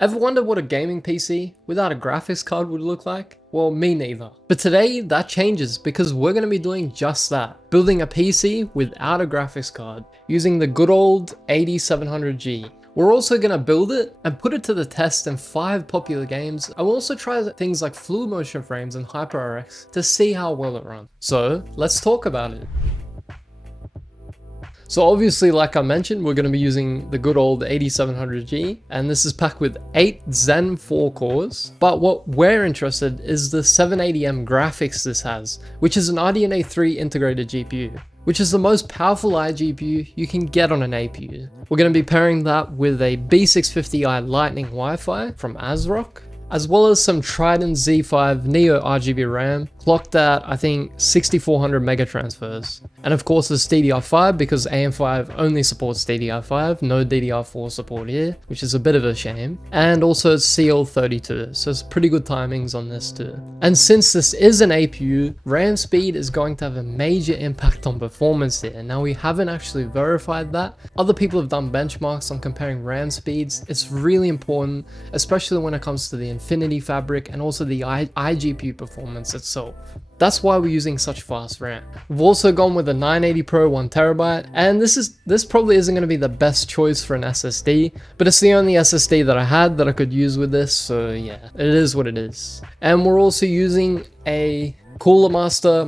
Ever wondered what a gaming PC without a graphics card would look like? Well, me neither. But today that changes because we're going to be doing just that. Building a PC without a graphics card using the good old 8700G. We're also going to build it and put it to the test in 5 popular games. I will also try things like fluid motion frames and HyperRX to see how well it runs. So let's talk about it. So obviously, like I mentioned, we're going to be using the good old 8700G, and this is packed with 8 Zen 4 cores. But what we're interested in is the 780M graphics this has, which is an RDNA 3 integrated GPU, which is the most powerful iGPU you can get on an APU. We're going to be pairing that with a B650i Lightning Wi-Fi from ASRock, as well as some Trident Z5 Neo RGB RAM, clocked at I think 6400 mega transfers. And of course it's DDR5 because AM5 only supports DDR5, no DDR4 support here, which is a bit of a shame. And also it's CL32, so it's pretty good timings on this too. And since this is an APU, RAM speed is going to have a major impact on performance here. Now we haven't actually verified that. Other people have done benchmarks on comparing RAM speeds. It's really important, especially when it comes to the Infinity Fabric and also the iGPU performance itself. That's why we're using such fast RAM. We've also gone with a 980 Pro 1TB, and this probably isn't going to be the best choice for an SSD, but it's the only SSD that I had that I could use with this, so yeah, it is what it is. And we're also using a Cooler Master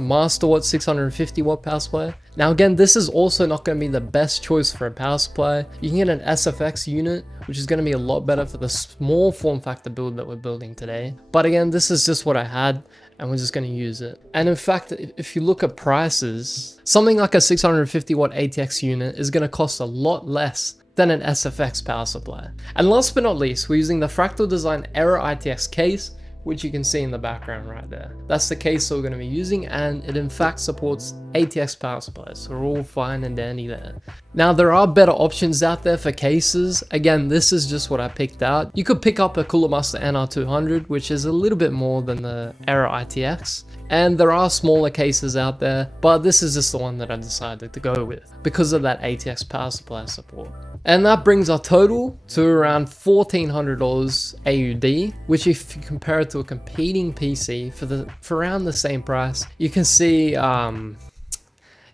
Watt 650 watt power supply. Now again, this is also not going to be the best choice for a power supply. You can get an SFX unit, which is going to be a lot better for the small form factor build that we're building today. But again, this is just what I had, and we're just going to use it. And in fact, if you look at prices, something like a 650 watt ATX unit is going to cost a lot less than an SFX power supply. And last but not least, we're using the Fractal Design Era ITX case, which you can see in the background right there. That's the case that we're going to be using, and it in fact supports ATX power supplies, so we're all fine and dandy there. Now there are better options out there for cases. Again, this is just what I picked out. You could pick up a Cooler Master NR200, which is a little bit more than the Era ITX, and there are smaller cases out there, but this is just the one that I decided to go with because of that ATX power supply support. And that brings our total to around $1,400 AUD, which if you compare it to a competing PC for around the same price, you can see, yeah,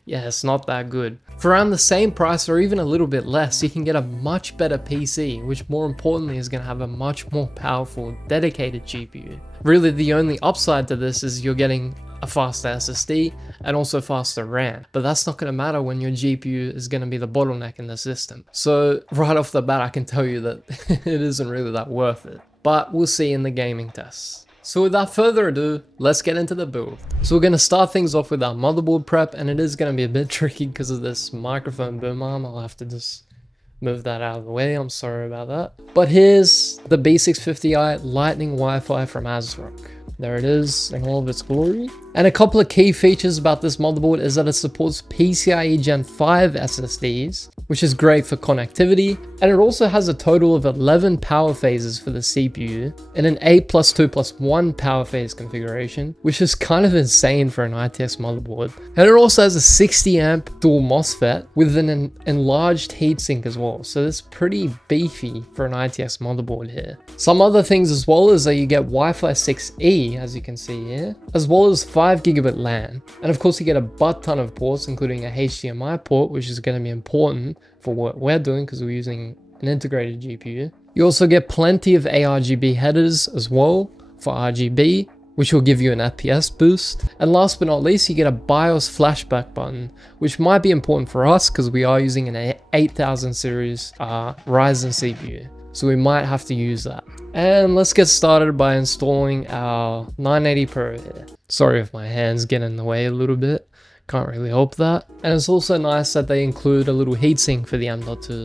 it's not that good. For around the same price or even a little bit less, you can get a much better PC, which more importantly is going to have a much more powerful dedicated GPU. Really, the only upside to this is you're getting a faster SSD and also faster RAM, but that's not going to matter when your GPU is going to be the bottleneck in the system. So right off the bat, I can tell you that it isn't really that worth it, but we'll see in the gaming tests. So without further ado, let's get into the build. So we're going to start things off with our motherboard prep, and it is going to be a bit tricky because of this microphone boom arm. I'll have to just move that out of the way, I'm sorry about that. But here's the B650i Lightning Wi-Fi from ASRock. There it is in all of its glory. And a couple of key features about this motherboard is that it supports PCIe Gen 5 SSDs, which is great for connectivity. And it also has a total of 11 power phases for the CPU in an 8+2+1 power phase configuration, which is kind of insane for an ITX motherboard. And it also has a 60 amp dual MOSFET with an enlarged heatsink as well. So it's pretty beefy for an ITX motherboard here. Some other things as well is that you get Wi-Fi 6E, as you can see here, as well as 5 gigabit LAN. And of course you get a butt ton of ports, including a HDMI port, which is going to be important for what we're doing because we're using an integrated GPU. You also get plenty of ARGB headers as well for RGB, which will give you an FPS boost. And last but not least, you get a BIOS flashback button, which might be important for us because we are using an 8000 series Ryzen CPU. So we might have to use that. And let's get started by installing our 980 Pro here. Sorry if my hands get in the way a little bit. Can't really help that. And it's also nice that they include a little heatsink for the M.2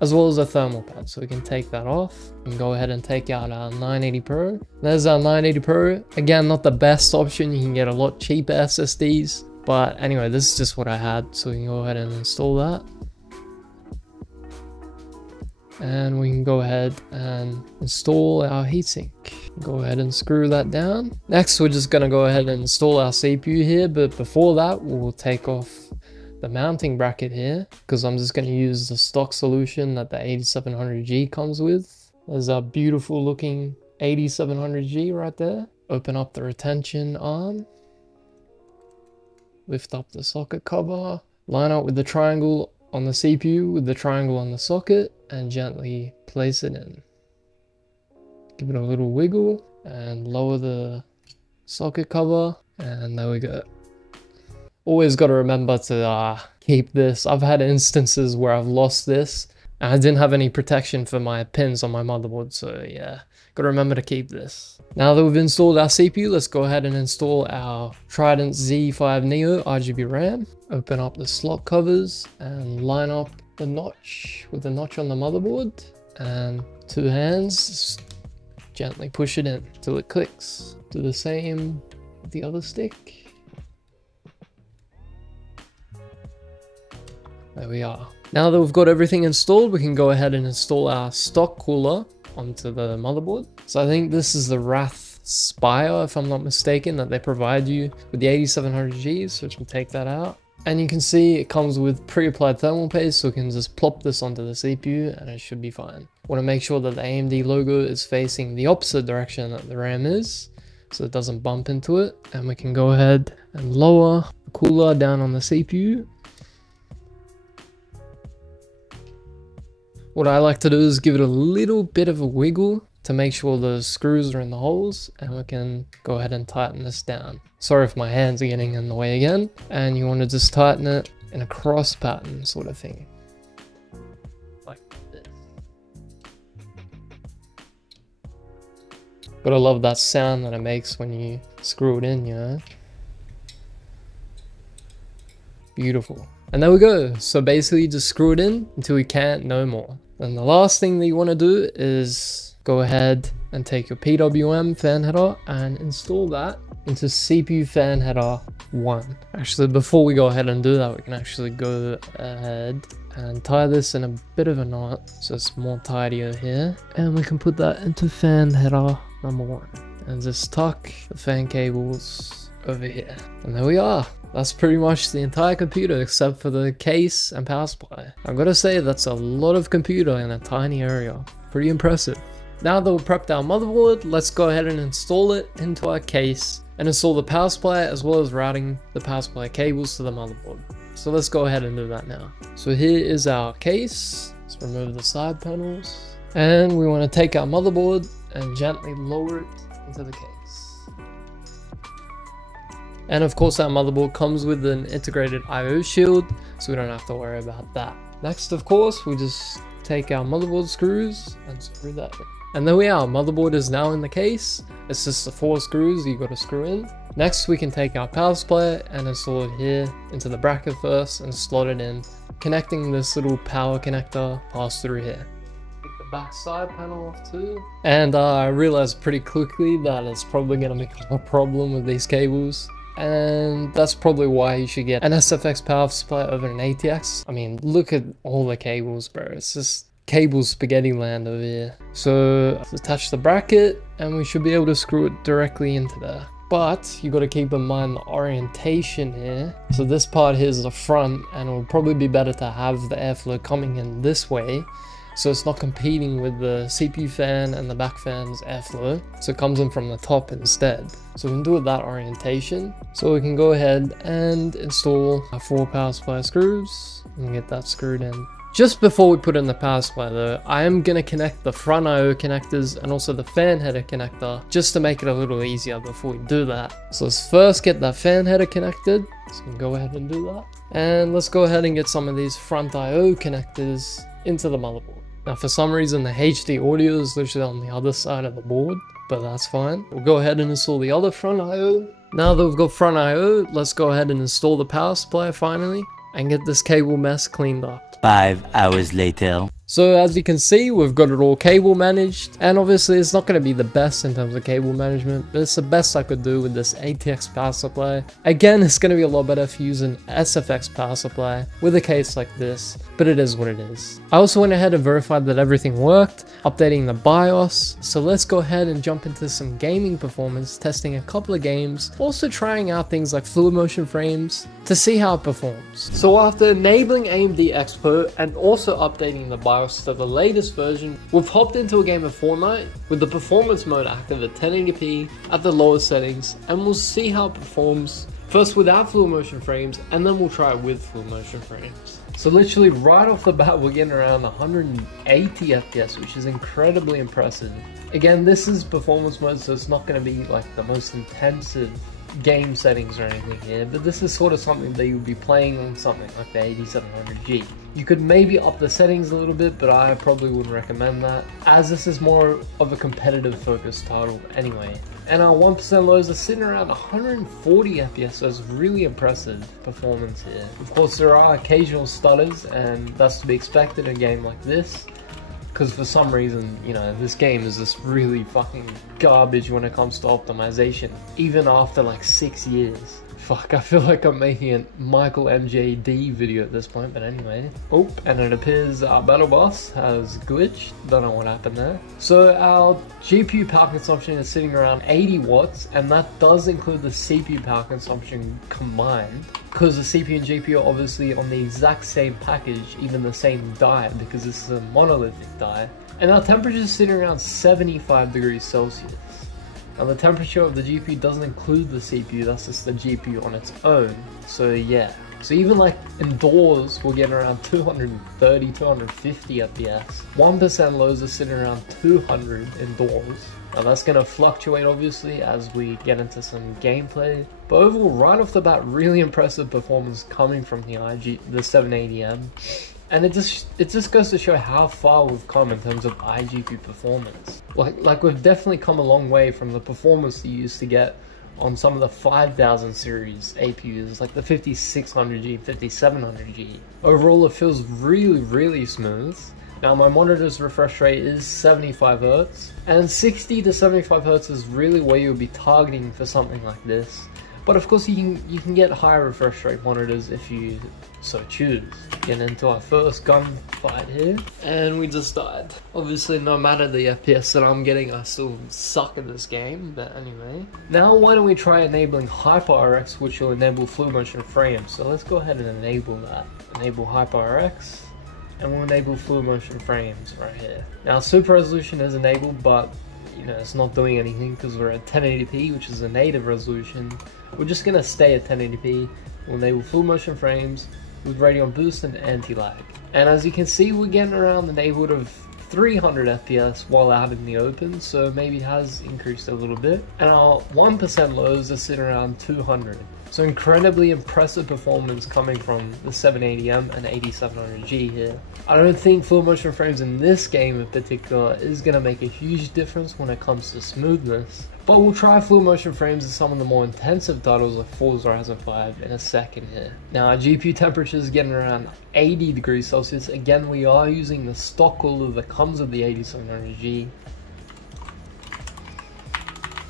as well as a thermal pad. So we can take that off and go ahead and take out our 980 Pro. There's our 980 Pro. Again, not the best option. You can get a lot cheaper SSDs. But anyway, this is just what I had. So we can go ahead and install that. And we can go ahead and install our heatsink. Go ahead and screw that down. Next, we're just going to go ahead and install our CPU here, but before that, we'll take off the mounting bracket here because I'm just going to use the stock solution that the 8700G comes with. There's a beautiful looking 8700G right there. Open up the retention arm. Lift up the socket cover. Line up with the triangle on the CPU with the triangle on the socket and gently place it in. Give it a little wiggle and lower the socket cover, and there we go. Always got to remember to keep this. I've had instances where I've lost this and I didn't have any protection for my pins on my motherboard, so yeah, got to remember to keep this. Now that we've installed our CPU, let's go ahead and install our Trident Z5 Neo RGB RAM. Open up the slot covers and line up the notch with the notch on the motherboard, and 2 hands, gently push it in till it clicks. Do the same with the other stick. There we are. Now that we've got everything installed, we can go ahead and install our stock cooler onto the motherboard. So I think this is the Wrath Spire, if I'm not mistaken, that they provide you with the 8700Gs, so we can take that out. And you can see it comes with pre-applied thermal paste, so we can just plop this onto the CPU and it should be fine. Want to make sure that the AMD logo is facing the opposite direction that the RAM is, so it doesn't bump into it. And we can go ahead and lower the cooler down on the CPU. What I like to do is give it a little bit of a wiggle to make sure the screws are in the holes, and we can go ahead and tighten this down. Sorry if my hands are getting in the way again. And you want to just tighten it in a cross pattern sort of thing. Like this. Gotta love that sound that it makes when you screw it in, you know? Beautiful. And there we go. So basically just screw it in until we can't no more. And the last thing that you want to do is go ahead and take your PWM fan header and install that into CPU fan header 1. Actually, before we go ahead and do that, we can actually go ahead and tie this in a bit of a knot so it's more tidier here. And we can put that into fan header number 1 and just tuck the fan cables over here. And there we are. That's pretty much the entire computer except for the case and power supply. I've got to say that's a lot of computer in a tiny area. Pretty impressive. Now that we've prepped our motherboard, let's go ahead and install it into our case and install the power supply as well as routing the power supply cables to the motherboard. So let's go ahead and do that now. So here is our case. Let's remove the side panels. And we want to take our motherboard and gently lower it into the case. And of course our motherboard comes with an integrated I/O shield, so we don't have to worry about that. Next, of course, we just take our motherboard screws and screw that in. And there we are, motherboard is now in the case. It's just the 4 screws you got to screw in. Next we can take our power supply and install it here into the bracket first and slot it in, connecting this little power connector pass through here. Take the back side panel off too. And I realized pretty quickly that it's probably going to become a problem with these cables. And that's probably why you should get an SFX power supply over an ATX. I mean, look at all the cables, bro. It's just cable spaghetti land over here. So attach the bracket and we should be able to screw it directly into there. But you got to keep in mind the orientation here. So this part here is the front, and it would probably be better to have the airflow coming in this way, so it's not competing with the CPU fan and the back fan's airflow, so it comes in from the top instead. So we can do it that orientation. So we can go ahead and install our 4 power supply screws and get that screwed in. Just before we put in the power supply though, I am going to connect the front I/O connectors and also the fan header connector just to make it a little easier before we do that. So let's first get that fan header connected, so we can go ahead and do that. And let's go ahead and get some of these front I/O connectors into the motherboard. Now for some reason the HD audio is literally on the other side of the board, but that's fine. We'll go ahead and install the other front I/O. Now that we've got front I/O, let's go ahead and install the power supply finally and get this cable mess cleaned up. 5 hours later. So as you can see, we've got it all cable managed, and obviously it's not going to be the best in terms of cable management, but it's the best I could do with this ATX power supply. Again, it's going to be a lot better if you use an SFX power supply with a case like this, but it is what it is. I also went ahead and verified that everything worked, updating the BIOS. So let's go ahead and jump into some gaming performance, testing a couple of games, also trying out things like fluid motion frames to see how it performs. So after enabling AMD Expo and also updating the BIOS, BIOS to the latest version, we've hopped into a game of Fortnite with the performance mode active at 1080p at the lowest settings, and we'll see how it performs first without full motion frames, and then we'll try it with full motion frames. So literally right off the bat we're getting around 180 FPS, which is incredibly impressive. Again, this is performance mode, so it's not going to be like the most intensive game settings or anything here, but this is sort of something that you'll be playing on something like the 8700G. You could maybe up the settings a little bit, but I probably wouldn't recommend that, as this is more of a competitive focused title anyway. And our 1% lows are sitting around 140 FPS, so it's really impressive performance here. Of course there are occasional stutters, and that's to be expected in a game like this, because for some reason, you know, this game is just really fucking garbage when it comes to optimization, even after like 6 years. Fuck, I feel like I'm making a Michael MJD video at this point, but anyway. Oh, and it appears our battle boss has glitched. Don't know what happened there. So our GPU power consumption is sitting around 80 watts, and that does include the CPU power consumption combined, because the CPU and GPU are obviously on the exact same package, even the same die, because this is a monolithic die. And our temperature is sitting around 75 degrees Celsius. Now the temperature of the GPU doesn't include the CPU, that's just the GPU on its own. So yeah. So even like indoors, we're getting around 230, 250 FPS. 1% lows are sitting around 200 indoors. Now that's going to fluctuate obviously as we get into some gameplay. But overall, right off the bat, really impressive performance coming from the 780M. And it just goes to show how far we've come in terms of iGPU performance. Like we've definitely come a long way from the performance you used to get on some of the 5000 series APUs, like the 5600G, 5700G. Overall, it feels really smooth. Now my monitor's refresh rate is 75Hz, and 60 to 75Hz is really where you'll be targeting for something like this. But of course you can get higher refresh rate monitors if you so choose. Getting into our first gunfight here, and we just died. Obviously no matter the FPS that I'm getting, I still suck at this game, but anyway. Now why don't we try enabling HyperRX, which will enable full motion frames. So let's go ahead and enable that. Enable HyperRX, and we'll enable full motion frames right here. Now super resolution is enabled, but you know, it's not doing anything because we're at 1080p, which is a native resolution. We're just gonna stay at 1080p. We'll enable full motion frames with Radeon boost and anti-lag. And as you can see, we're getting around the neighborhood of 300 FPS while out in the open, so maybe it has increased a little bit. And our 1% lows are sitting around 200. So incredibly impressive performance coming from the 780M and 8700G here. I don't think full motion frames in this game in particular is going to make a huge difference when it comes to smoothness, but we'll try full motion frames in some of the more intensive titles like Forza 5 in a second here. Now our GPU temperature is getting around 80 degrees Celsius. Again, we are using the stock cooler that comes with the 8700G.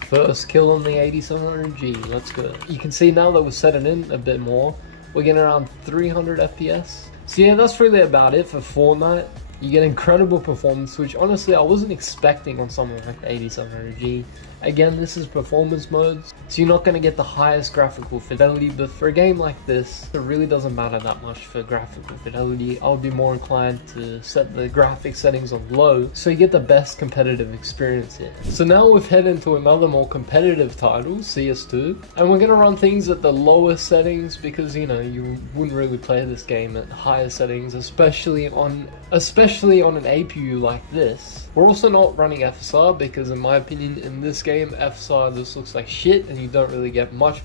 First kill on the 8700G, let's go. You can see now that we're setting in a bit more, we're getting around 300 FPS. So yeah, that's really about it for Fortnite. You get incredible performance, which honestly I wasn't expecting on something like the 8700G. Again, this is performance modes, so you're not going to get the highest graphical fidelity, but for a game like this, it really doesn't matter that much for graphical fidelity. I'll be more inclined to set the graphics settings on low, so you get the best competitive experience here. So now we've headed into another more competitive title, CS2, and we're going to run things at the lowest settings because, you know, you wouldn't really play this game at higher settings, especially on an APU like this. We're also not running FSR because in my opinion in this game FSR just looks like shit and you don't really get much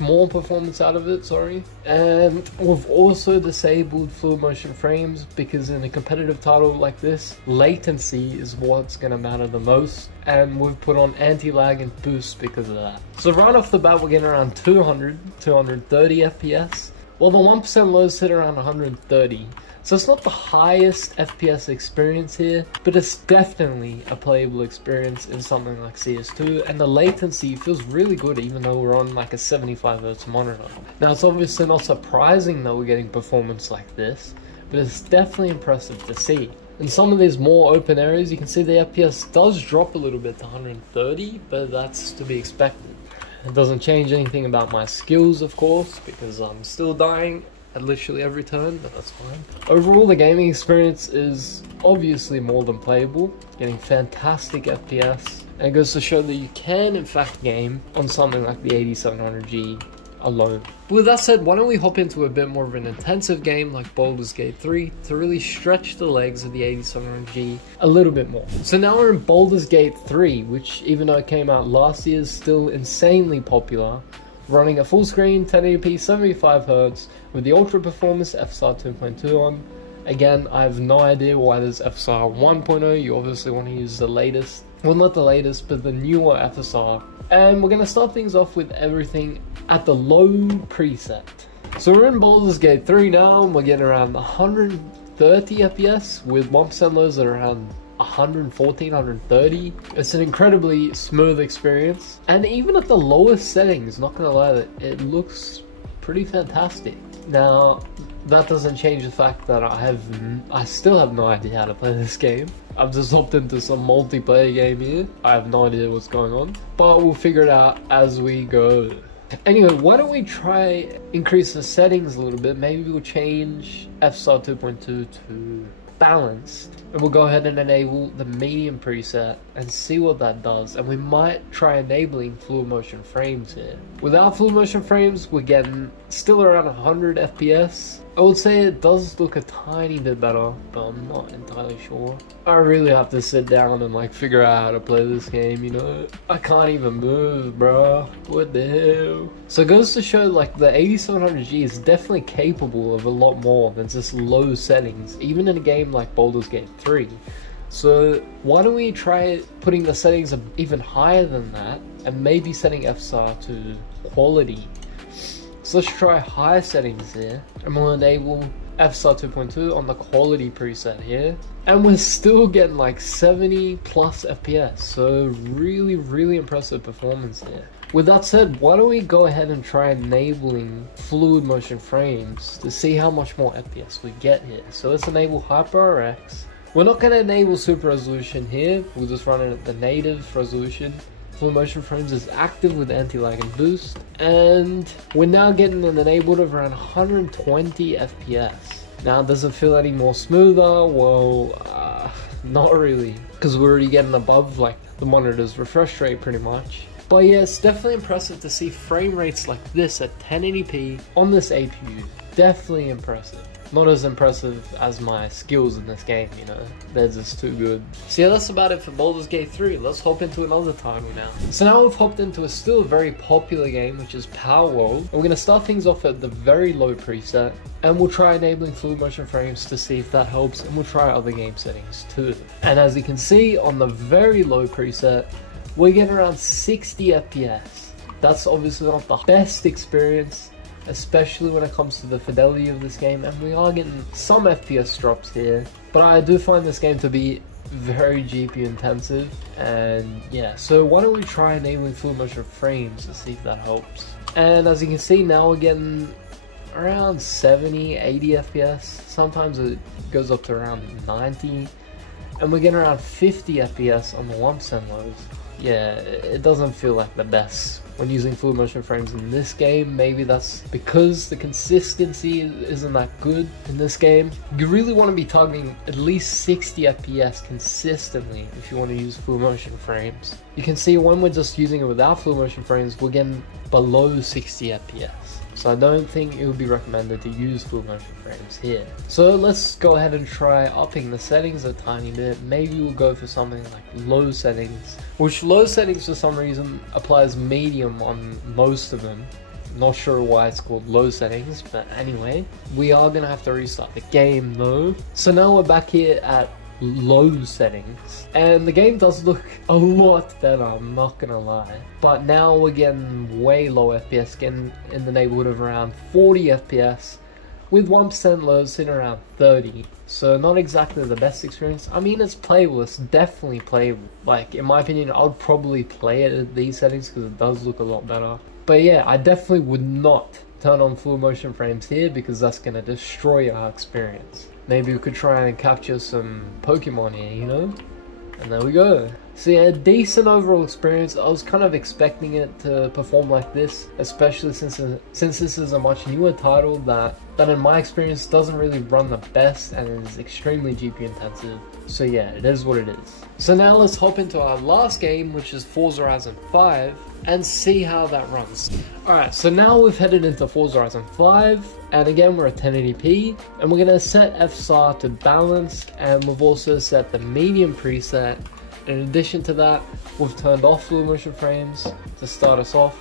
more performance out of it, sorry. And we've also disabled full motion frames because in a competitive title like this, latency is what's gonna matter the most, and we've put on anti-lag and boost because of that. So right off the bat we're getting around 230 FPS, while the 1% lows sit around 130. So it's not the highest FPS experience here, but it's definitely a playable experience in something like CS2, and the latency feels really good even though we're on like a 75Hz monitor. Now it's obviously not surprising that we're getting performance like this, but it's definitely impressive to see. In some of these more open areas you can see the FPS does drop a little bit to 130, but that's to be expected. It doesn't change anything about my skills, of course, because I'm still dying at literally every turn, but that's fine. Overall, the gaming experience is obviously more than playable, getting fantastic FPS, and it goes to show that you can in fact game on something like the 8700G alone. But with that said, why don't we hop into a bit more of an intensive game like Baldur's Gate 3 to really stretch the legs of the 8700G a little bit more. So now we're in Baldur's Gate 3, which even though it came out last year is still insanely popular, running a full screen 1080p 75Hz with the ultra performance FSR 2.2 on. Again, I have no idea why there's FSR 1.0, you obviously want to use the latest, well not the latest, but the newer FSR. And we're going to start things off with everything at the low preset. So we're in Baldur's Gate 3 now, and we're getting around 130 FPS with 1% lows at around 114, 130. It's an incredibly smooth experience, and even at the lowest settings, not gonna lie, it looks pretty fantastic. Now, that doesn't change the fact that I still have no idea how to play this game. I've just hopped into some multiplayer game here. I have no idea what's going on, but we'll figure it out as we go. Anyway, why don't we try increase the settings a little bit? Maybe we'll change FSR 2.2 to balanced, and we'll go ahead and enable the medium preset and see what that does. And we might try enabling fluid motion frames here. Without fluid motion frames, we're getting still around 100 FPS. I would say it does look a tiny bit better, but I'm not entirely sure. I really have to sit down and like figure out how to play this game, you know? I can't even move, bro. What the hell? So it goes to show like the 8700G is definitely capable of a lot more than just low settings, even in a game like Baldur's Gate 3. So why don't we try putting the settings even higher than that, and maybe setting FSR to quality. So let's try higher settings here, and we'll enable FSR 2.2 on the quality preset here, and we're still getting like 70 plus FPS, so really impressive performance here. With that said, why don't we go ahead and try enabling fluid motion frames to see how much more FPS we get here. So let's enable HyperRX. We're not going to enable super resolution here, we'll just run it at the native resolution. Fluid motion frames is active with anti-lag and boost, and we're now getting an enabled of around 120 FPS. Now, does it feel any more smoother? Well, not really, because we're already getting above like the monitor's refresh rate pretty much. But yeah, it's definitely impressive to see frame rates like this at 1080p on this APU. Definitely impressive. Not as impressive as my skills in this game, you know, they're just too good. So yeah, that's about it for Baldur's Gate 3. Let's hop into another title now. So now we've hopped into a still very popular game, which is Palworld. And we're going to start things off at the very low preset, and we'll try enabling fluid motion frames to see if that helps, and we'll try other game settings too. And as you can see, on the very low preset, we're getting around 60 FPS. That's obviously not the best experience, especially when it comes to the fidelity of this game, and we are getting some FPS drops here, but I do find this game to be very GPU intensive. And yeah, so why don't we try enabling fluid motion frames to see if that helps. And as you can see, now we're getting around 70, 80 FPS, sometimes it goes up to around 90, and we're getting around 50 FPS on the 1% lows. Yeah, it doesn't feel like the best when using fluid motion frames in this game. Maybe that's because the consistency isn't that good in this game. You really want to be targeting at least 60 FPS consistently if you want to use fluid motion frames. You can see when we're just using it without fluid motion frames, we're getting below 60 FPS. So I don't think it would be recommended to use fluid motion frames here. So let's go ahead and try upping the settings a tiny bit. Maybe we'll go for something like low settings, which low settings for some reason applies medium on most of them. Not sure why it's called low settings, but anyway, we are gonna have to restart the game though. So now we're back here at low settings, and the game does look a lot better, I'm not gonna lie. But now we're getting way low FPS, getting in the neighborhood of around 40 FPS with 1% lows sitting around 30. So not exactly the best experience. I mean, it's playable, it's definitely playable. Like, in my opinion, I would probably play it at these settings because it does look a lot better. But yeah, I definitely would not turn on fluid motion frames here because that's gonna destroy our experience. Maybe we could try and capture some Pokemon here, you know? And there we go. So yeah, a decent overall experience. I was kind of expecting it to perform like this, especially since this is a much newer title that in my experience doesn't really run the best and is extremely GPU intensive. So yeah, it is what it is. So now let's hop into our last game, which is Forza Horizon 5, and see how that runs. Alright, so now we've headed into Forza Horizon 5, and again we're at 1080p, and we're going to set FSAR to balance, and we've also set the medium preset. In addition to that, we've turned off fluid motion frames to start us off,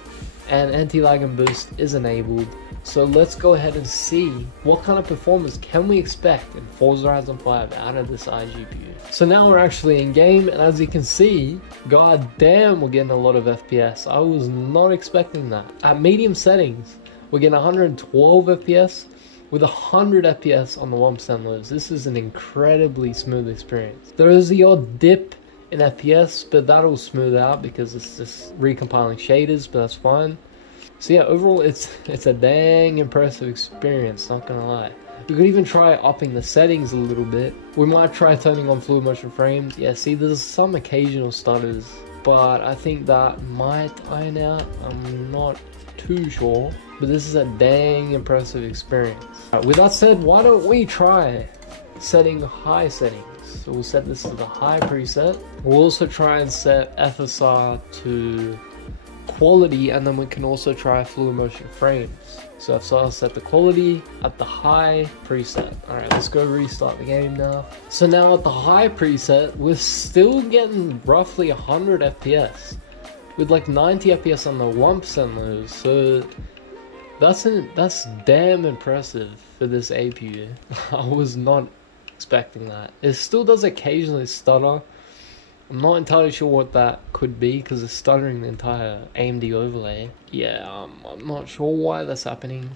and anti-lag and boost is enabled. So let's go ahead and see what kind of performance can we expect in Forza Horizon 5 out of this iGPU. So now we're actually in game, and as you can see, god damn, we're getting a lot of FPS. I was not expecting that. At medium settings, we're getting 112 FPS with 100 FPS on the 1% lows. This is an incredibly smooth experience. There is the odd dip in FPS, but that'll smooth out because it's just recompiling shaders, but that's fine. So yeah, overall it's a dang impressive experience, not gonna lie. You could even try upping the settings a little bit. We might try turning on fluid motion frames. Yeah, see, there's some occasional stutters, but I think that might iron out. I'm not too sure, but this is a dang impressive experience. Right, with that said, why don't we try setting high settings? So we'll set this to the high preset. We'll also try and set FSR to quality, and then we can also try fluid motion frames. So I'll set the quality at the high preset. Alright, let's go restart the game now. So now at the high preset, we're still getting roughly 100 FPS with like 90 FPS on the 1% lows. So that's damn impressive for this APU. I was not expecting that. It still does occasionally stutter. I'm not entirely sure what that could be because it's stuttering the entire AMD overlay. Yeah, I'm not sure why that's happening.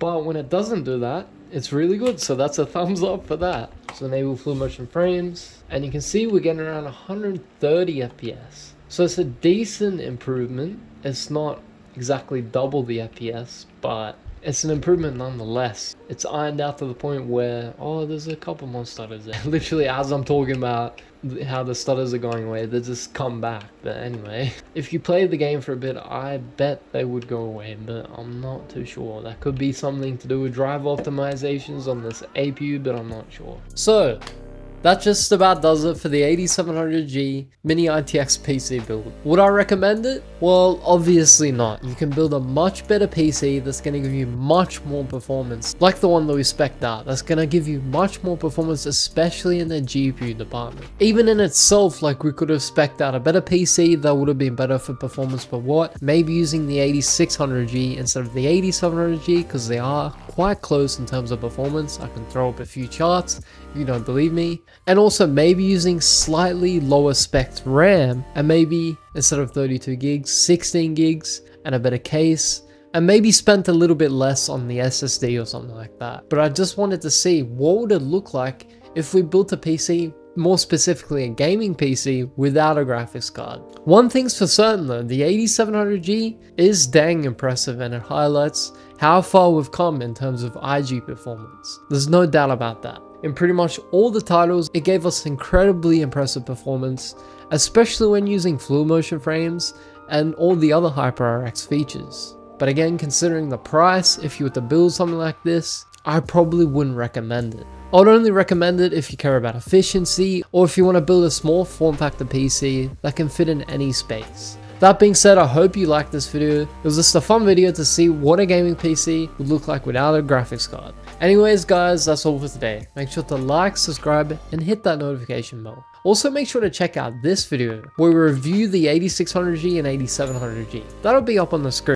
But when it doesn't do that, it's really good. So that's a thumbs up for that. So enable fluid motion frames. And you can see we're getting around 130 FPS. So it's a decent improvement. It's not exactly double the FPS, but it's an improvement nonetheless. It's ironed out to the point where, oh, there's a couple more stutters there. Literally, as I'm talking about how the stutters are going away, they just come back. But anyway, if you played the game for a bit, I bet they would go away, but I'm not too sure. That could be something to do with drive optimizations on this APU, but I'm not sure. So that just about does it for the 8700G mini ITX PC build. Would I recommend it? Well, obviously not. You can build a much better PC that's going to give you much more performance, like the one that we spec'd out. That's going to give you much more performance, especially in the GPU department. Even in itself, like, we could have spec'd out a better PC that would have been better for performance per watt, maybe using the 8600G instead of the 8700G, because they are quite close in terms of performance. I can throw up a few charts if you don't believe me. And also maybe using slightly lower spec RAM, and maybe instead of 32 gigs, 16 gigs and a better case, and maybe spent a little bit less on the SSD or something like that. But I just wanted to see what would it look like if we built a PC, more specifically a gaming PC, without a graphics card. One thing's for certain though, the 8700G is dang impressive, and it highlights how far we've come in terms of IG performance. There's no doubt about that. In pretty much all the titles, it gave us incredibly impressive performance, especially when using fluid motion frames and all the other HyperRX features. But again, considering the price, if you were to build something like this, I probably wouldn't recommend it. I would only recommend it if you care about efficiency, or if you want to build a small form factor PC that can fit in any space. That being said, I hope you liked this video. It was just a fun video to see what a gaming PC would look like without a graphics card. Anyways guys, that's all for today. Make sure to like, subscribe, and hit that notification bell. Also make sure to check out this video where we review the 8600G and 8700G. That'll be up on the screen.